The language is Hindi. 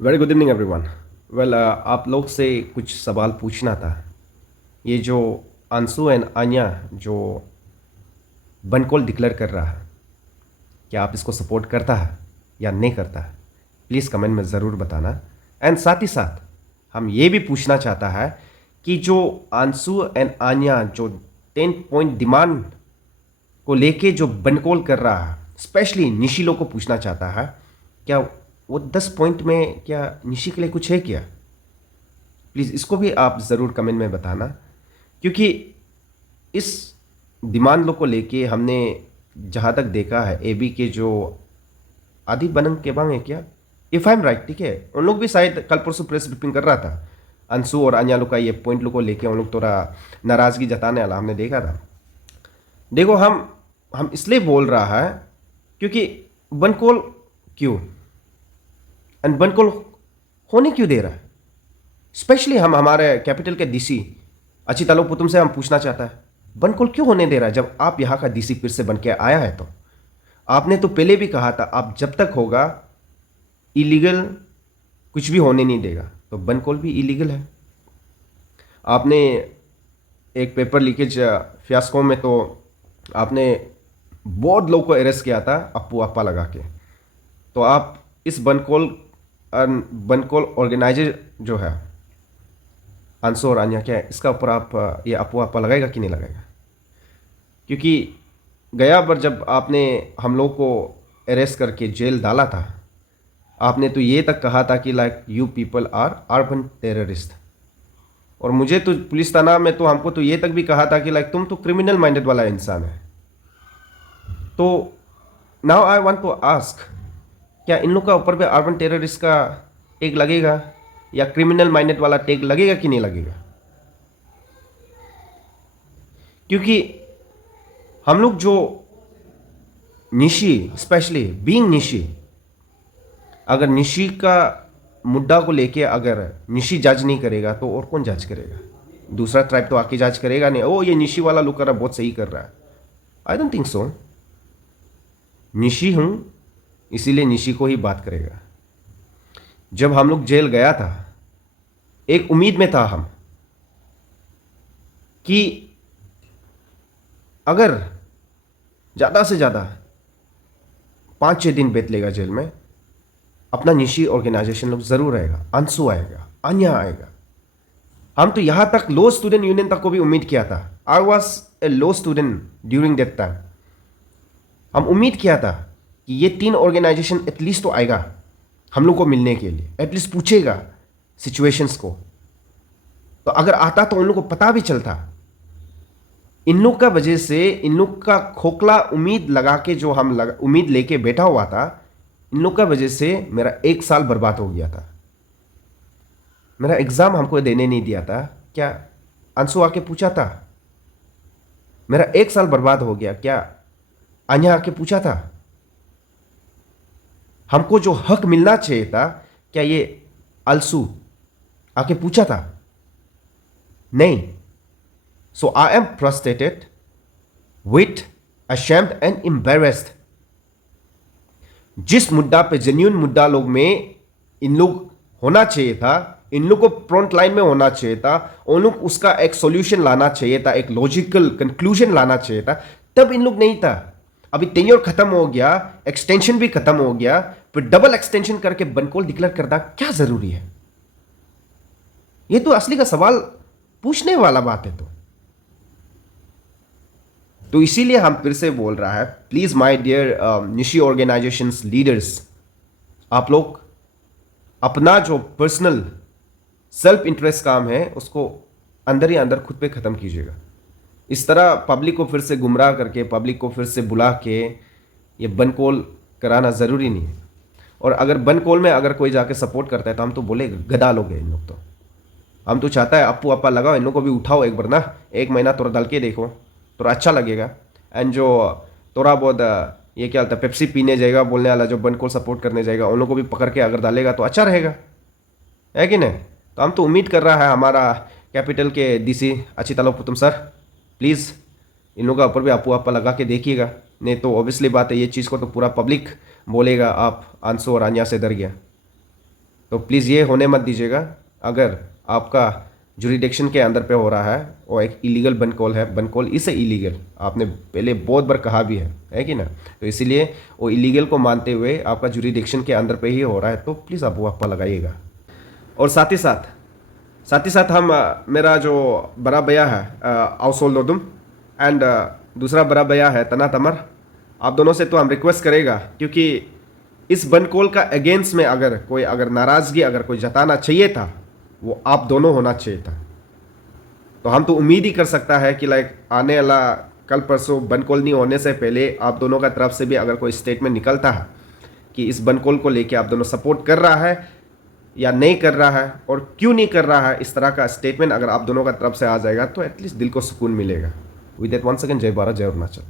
Very good evening everyone. Well, आप लोग से कुछ सवाल पूछना था। ये जो अंशु एंड आन्या जो बनकोल डिक्लेयर कर रहा है, क्या आप इसको सपोर्ट करता है या नहीं करता है? प्लीज़ कमेंट में ज़रूर बताना। एंड साथ ही साथ हम ये भी पूछना चाहता है कि जो अंशु एंड आन्या जो 10 पॉइंट डिमांड को लेके जो बनकोल कर रहा है, स्पेशली निशिलो को पूछना चाहता है, क्या वो 10 पॉइंट में क्या निशी के लिए कुछ है क्या? प्लीज़ इसको भी आप ज़रूर कमेंट में बताना, क्योंकि इस डिमांड लो को लेके हमने जहाँ तक देखा है, एबी के जो आदि बनंग केबांग है क्या, इफ़ आई एम राइट, ठीक है, उन लोग भी शायद कल परसों प्रेस ब्रीफिंग कर रहा था। अंशु और अन्या लोग का ये पॉइंट लोग को लेके उन लोग थोड़ा नाराज़गी जताने वाला हमने देखा था। देखो, हम इसलिए बोल रहा है क्योंकि बनकोल क्यों एंड बनकोल होने क्यों दे रहा है? स्पेशली हम हमारे कैपिटल के डीसी अचितालो पुतुम से हम पूछना चाहता है, बनकोल क्यों होने दे रहा है? जब आप यहाँ का डीसी फिर से बन के आया है तो आपने तो पहले भी कहा था आप जब तक होगा इलीगल कुछ भी होने नहीं देगा, तो बनकोल भी इलीगल है। आपने एक पेपर लीकेज फियास्को में तो आपने बहुत लोगों को अरेस्ट किया था अप्पू अप्पा लगा के। तो आप इस बनकोल ऑर्गेनाइजर जो है अंशु और अन्या, क्या है इसका ऊपर आप ये अप्पू अप्पा लगाएगा कि नहीं लगाएगा? क्योंकि गया बार जब आपने हम लोग को अरेस्ट करके जेल डाला था, आपने तो ये तक कहा था कि like you people are urban terrorist. और मुझे तो पुलिस थाना में तो हमको तो ये तक भी कहा था कि लाइक तुम तो क्रिमिनल माइंडेड वाला इंसान है। तो now I want to ask, क्या इन लोग का ऊपर भी अर्बन टेररिस्ट का टैग लगेगा या क्रिमिनल माइंडेड वाला टैग लगेगा कि नहीं लगेगा? क्योंकि हम लोग जो निशी, स्पेशली बीइंग निशी, अगर निशी का मुद्दा को लेके अगर निशी जज नहीं करेगा तो और कौन जज करेगा? दूसरा ट्राइब तो आके जज करेगा नहीं, ओ ये निशी वाला लोग कर रहा बहुत सही कर रहा है। I don't think so. Nishi हूं इसीलिए निशी को ही बात करेगा। जब हम लोग जेल गया था, एक उम्मीद में था हम कि अगर ज़्यादा से ज़्यादा 5-6 दिन बीत लेगा जेल में, अपना निशी ऑर्गेनाइजेशन लोग ज़रूर आएगा, अंशु आएगा, अन्या आएगा। हम तो यहाँ तक लो स्टूडेंट यूनियन तक को भी उम्मीद किया था। I was a low student during that time. हम उम्मीद किया था कि ये 3 ऑर्गेनाइजेशन एटलीस्ट तो आएगा हम लोग को मिलने के लिए, एटलीस्ट पूछेगा सिचुएशंस को। तो अगर आता तो उन लोग को पता भी चलता। इन लोग का वजह से, इन लोग का खोखला उम्मीद लगा के जो हम उम्मीद लेके बैठा हुआ था, इन लोग का वजह से मेरा 1 साल बर्बाद हो गया था। मेरा एग्ज़ाम हमको देने नहीं दिया था। क्या अंशु आके पूछा था? मेरा 1 साल बर्बाद हो गया। क्या अन्या आके पूछा था? हमको जो हक मिलना चाहिए था, क्या ये अलसू आके पूछा था? नहीं। So I am frustrated with ashamed and embarrassed। जिस मुद्दा पे, जेन्यून मुद्दा लोग में इन लोग होना चाहिए था, इन लोग को फ्रंट लाइन में होना चाहिए था, उन लोग उसका एक सॉल्यूशन लाना चाहिए था, एक लॉजिकल कंक्लूजन लाना चाहिए था, तब इन लोग नहीं था। अभी टेन्योर खत्म हो गया, एक्सटेंशन भी खत्म हो गया, फिर डबल एक्सटेंशन करके बनकोल डिक्लेयर करना क्या जरूरी है? ये तो असली का सवाल पूछने वाला बात है। तो इसीलिए हम फिर से बोल रहा है, please my dear Nishi organisations leaders, आप लोग अपना जो पर्सनल सेल्फ इंटरेस्ट काम है उसको अंदर ही अंदर खुद पे ख़त्म कीजिएगा। इस तरह पब्लिक को फिर से गुमराह करके, पब्लिक को फिर से बुला के ये बनकोल कराना ज़रूरी नहीं है। और अगर बनकोल में अगर कोई जाके सपोर्ट करता है तो हम तो बोले गधा लोग हैं इन लोग। तो हम तो चाहता है अप्पू अप्पा लगाओ, इन लोग को भी उठाओ एक बार ना, 1 महीना थोड़ा डाल के देखो, थोड़ा अच्छा लगेगा। एंड जो थोड़ा बहुत ये क्या होता है पेप्सी पीने जाएगा बोलने वाला, जो बनकोल सपोर्ट करने जाएगा, उन लोग को भी पकड़ के अगर डालेगा तो अच्छा रहेगा, है कि नहीं? तो हम तो उम्मीद कर रहा है हमारा कैपिटल के डीसी अचितालो पुतुम सर, प्लीज़ इन लोगों का ऊपर भी अप्पू अप्पा लगा के देखिएगा। नहीं तो ऑब्वियसली बात है, ये चीज़ को तो पूरा पब्लिक बोलेगा आप अंशु और अन्या से डर गया। तो प्लीज़ ये होने मत दीजिएगा। अगर आपका जुरिडिक्शन के अंदर पे हो रहा है वो एक इलीगल बन कॉल है, बन कॉल इसे इलीगल आपने पहले बहुत बार कहा भी है कि ना। तो इसीलिए वो इलीगल को मानते हुए आपका जुरिडिक्शन के अंदर पे ही हो रहा है, तो प्लीज़ आप वक्फा लगाइएगा। और साथ ही साथ हम मेरा जो बड़ा भैया है आउसोल लोदुम एंड दूसरा बड़ा भैया है तना तमर, आप दोनों से तो हम रिक्वेस्ट करेगा, क्योंकि इस बन कॉल का अगेंस्ट में अगर नाराज़गी अगर कोई जताना चाहिए था वो आप दोनों होना चाहिए था। तो हम तो उम्मीद ही कर सकता है कि लाइक आने वाला कल परसों बन कॉल नहीं होने से पहले आप दोनों का तरफ से भी अगर कोई स्टेटमेंट निकलता है कि इस बन कॉल को लेके आप दोनों सपोर्ट कर रहा है या नहीं कर रहा है और क्यों नहीं कर रहा है, इस तरह का स्टेटमेंट अगर आप दोनों का तरफ से आ जाएगा तो एटलीस्ट दिल को सुकून मिलेगा। विद दैट वंस अगेन जय भारत, जय अरुणाचल।